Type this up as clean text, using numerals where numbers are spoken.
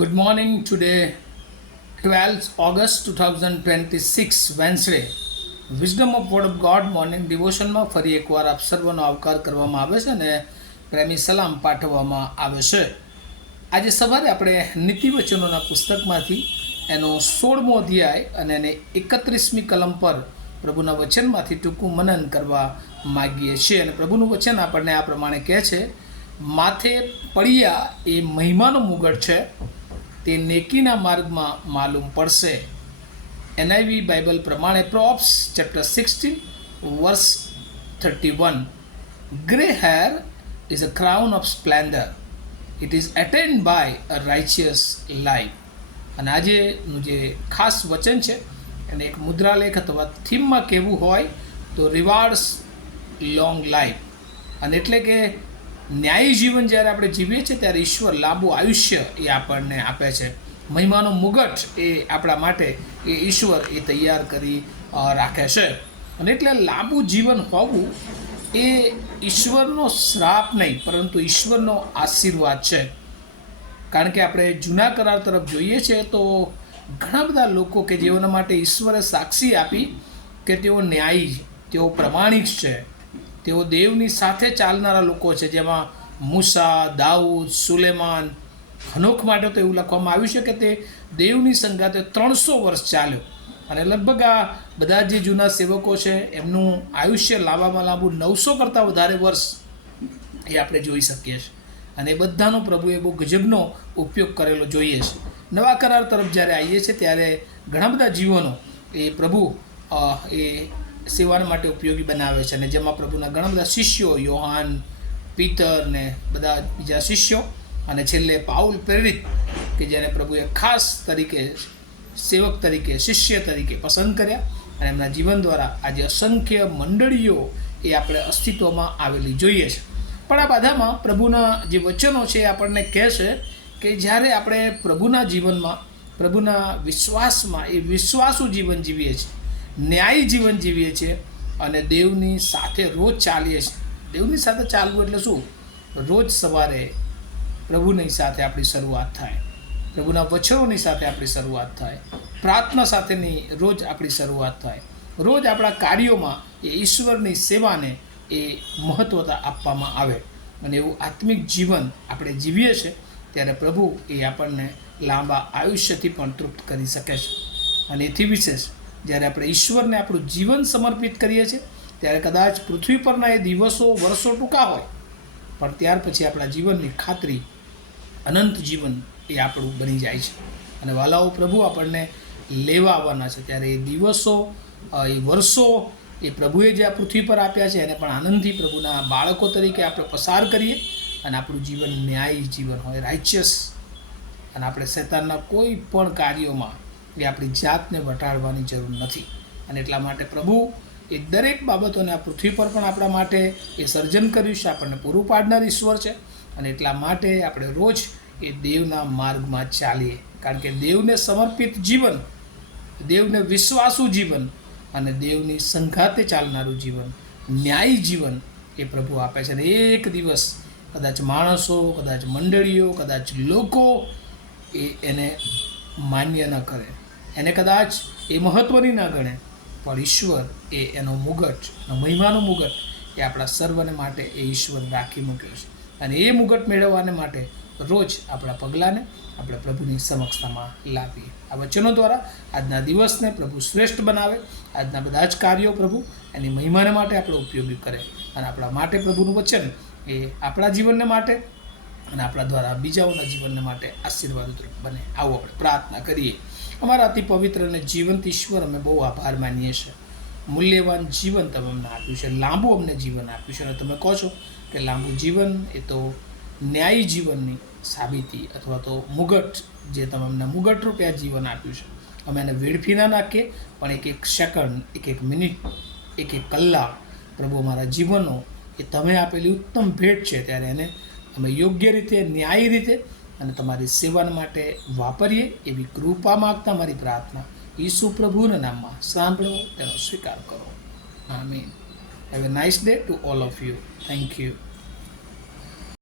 Good morning. Today, 12th August 2026, Wednesday. Wisdom of word of God morning ડિવોશનમાં ફરી એકવાર આપ સર્વનો આવકાર કરવામાં આવે છે અને પ્રેમી સલામ પાઠવવામાં આવે છે. આજે સવારે આપણે નીતિવચનોના પુસ્તકમાંથી એનો 16મો અધ્યાય અને એને 31મી કલમ પર પ્રભુના વચનમાંથી ટૂંકું મનન કરવા માગીએ છીએ. અને પ્રભુનું વચન આપણને આ પ્રમાણે કહે છે, માથે પડિયા એ મહિમાનો મુગટ છે, તે નેકીના માર્ગમાં માલુમ પડશે. NIV બાઇબલ પ્રમાણે Proverbs chapter 16 verse 31. Grey hair is a crown of splendour, it is attend by a righteous life. અને આજેનું જે ખાસ વચન છે એને એક મુદ્રાલેખ અથવા થીમમાં કહેવું હોય તો રિવાર્ડ્સ લોંગ લાઈફ. અને એટલે કે ન્યાયી જીવન જ્યારે આપણે જીવીએ છીએ ત્યારે ઈશ્વર લાંબુ આયુષ્ય એ આપણને આપે છે. મહિમાનો મુગટ એ આપણા માટે એ ઈશ્વર એ તૈયાર કરી રાખે છે. અને એટલે લાંબુ જીવન હોવું એ ઈશ્વરનો શ્રાપ નહીં પરંતુ ઈશ્વરનો આશીર્વાદ છે. કારણ કે આપણે જૂના કરાર તરફ જોઈએ છીએ તો ઘણા બધા લોકો કે જેઓના માટે ઈશ્વરે સાક્ષી આપી કે તેઓ ન્યાયી, તેઓ પ્રમાણિક છે, તેઓ દેવની સાથે ચાલનારા લોકો છે, જેમાં મૂસા, દાઉદ, સુલેમાન, હનોખ માટે તો એવું લખવામાં આવ્યું છે કે તે દેવની સંગાતે 300 વર્ષ ચાલ્યો. અને લગભગ આ બધા જે જૂના સેવકો છે એમનું આયુષ્ય લાંબામાં લાંબુ 900 કરતાં વધારે વર્ષ એ આપણે જોઈ શકીએ છીએ. અને એ બધાનો પ્રભુએ બહુ ગજબનો ઉપયોગ કરેલો જોઈએ છે. નવા કરાર તરફ જ્યારે આવીએ છીએ ત્યારે ઘણા બધા જીવનો એ પ્રભુ એ સેવા માટે ઉપયોગી બનાવે છે. અને જેમાં પ્રભુના ઘણા બધા શિષ્યો, યોહાન, પીતર ને બધા બીજા શિષ્યો, અને છેલ્લે પાઉલ પ્રેરિત કે જેને પ્રભુએ ખાસ તરીકે સેવક તરીકે, શિષ્ય તરીકે પસંદ કર્યા. અને એમના જીવન દ્વારા આજે અસંખ્ય મંડળીઓ એ આપણે અસ્તિત્વમાં આવેલી જોઈએ છે. પણ આ બધામાં પ્રભુના જે વચનો છે એ આપણને કહે છે કે જ્યારે આપણે પ્રભુના જીવનમાં, પ્રભુના વિશ્વાસમાં એ વિશ્વાસુ જીવન જીવીએ છીએ, ન્યાયી જીવન જીવીએ છીએ અને દેવની સાથે રોજ ચાલીએ છીએ. દેવની સાથે ચાલવું એટલે શું? રોજ સવારે પ્રભુની સાથે આપણી શરૂઆત થાય, પ્રભુના વચનોની સાથે આપણી શરૂઆત થાય, પ્રાર્થના સાથેની રોજ આપણી શરૂઆત થાય, રોજ આપણા કાર્યોમાં એ ઈશ્વરની સેવાને એ મહત્ત્વતા આપવામાં આવે. અને એવું આત્મિક જીવન આપણે જીવીએ છીએ ત્યારે પ્રભુ એ આપણને લાંબા આયુષ્યથી પણ તૃપ્ત કરી શકે છે. અને એથી વિશેષ જ્યારે આપણે ઈશ્વરને આપણું જીવન સમર્પિત કરીએ છીએ ત્યારે કદાચ પૃથ્વી પરના એ દિવસો, વર્ષો ટૂંકા હોય, પણ ત્યાર પછી આપણા જીવનની ખાતરી અનંત જીવન એ આપણું બની જાય છે. અને વાલાઓ, પ્રભુ આપણને લેવા આવવાના છે ત્યારે એ દિવસો, એ વર્ષો એ પ્રભુએ જે આ પૃથ્વી પર આપ્યા છે એને પણ આનંદથી પ્રભુના બાળકો તરીકે આપણે પસાર કરીએ. અને આપણું જીવન ન્યાયી જીવન હોય, રાઇચિયસ. અને આપણે શૈતાનના કોઈ પણ કાર્યોમાં એ આપણી જાતને વટાળવાની જરૂર નથી. અને એટલા માટે પ્રભુ એ દરેક બાબતોને આ પૃથ્વી પર પણ આપણા માટે એ સર્જન કર્યું છે, આપણને પૂરું પાડનાર ઈશ્વર છે. અને એટલા માટે આપણે રોજ એ દેવના માર્ગમાં ચાલીએ. કારણ કે દેવને સમર્પિત જીવન, દેવને વિશ્વાસુ જીવન અને દેવની સંઘાતે ચાલનારું જીવન, ન્યાયી જીવન એ પ્રભુ આપે છે. અને એક દિવસ કદાચ માણસો, કદાચ મંડળીઓ, કદાચ લોકો એને માન્ય ન કરે, એને કદાચ એ મહત્ત્વની ન ગણે, પણ ઈશ્વર એ એનો મુગટ, મહિમાનો મુગટ એ આપણા સર્વને માટે એ ઈશ્વર રાખી મૂક્યો છે. અને એ મુગટ મેળવવાને માટે રોજ આપણા પગલાંને આપણે પ્રભુની સમક્ષતામાં લાવીએ. આ વચનો દ્વારા આજના દિવસને પ્રભુ શ્રેષ્ઠ બનાવે. આજના બધા જ કાર્યો પ્રભુ એની મહિમાને માટે આપણે ઉપયોગી કરે. અને આપણા માટે પ્રભુનું વચન એ આપણા જીવનને માટે અને આપણા દ્વારા બીજાઓના જીવનને માટે આશીર્વાદરૂપ બને. આવો આપણે પ્રાર્થના કરીએ. અમારા અતિ પવિત્ર અને જીવંત ઈશ્વર, અમે બહુ આભાર માનીએ છીએ. મૂલ્યવાન જીવન તમે અમને આપ્યું છે, લાંબુ અમને જીવન આપ્યું છે. અને તમે કહો છો કે લાંબુ જીવન એ તો ન્યાયી જીવનની સાબિતી અથવા તો મુગટ, જે તમે અમને મુગટ રૂપે આ જીવન આપ્યું છે. અમે એને વેડફી ના નાખીએ, પણ એક એક સેકન્ડ, એક એક મિનિટ, એક એક કલાક પ્રભુ અમારા જીવનો એ તમે આપેલી ઉત્તમ ભેટ છે ત્યારે એને અમે યોગ્ય રીતે, ન્યાયી રીતે અને તમારી સેવા માટે વાપરીએ એવી કૃપા માગતા મારી પ્રાર્થના ઈસુ પ્રભુના નામમાં સાંભળો, તેનો સ્વીકાર કરો. આમીન. Have a nice day to all of you. Thank you.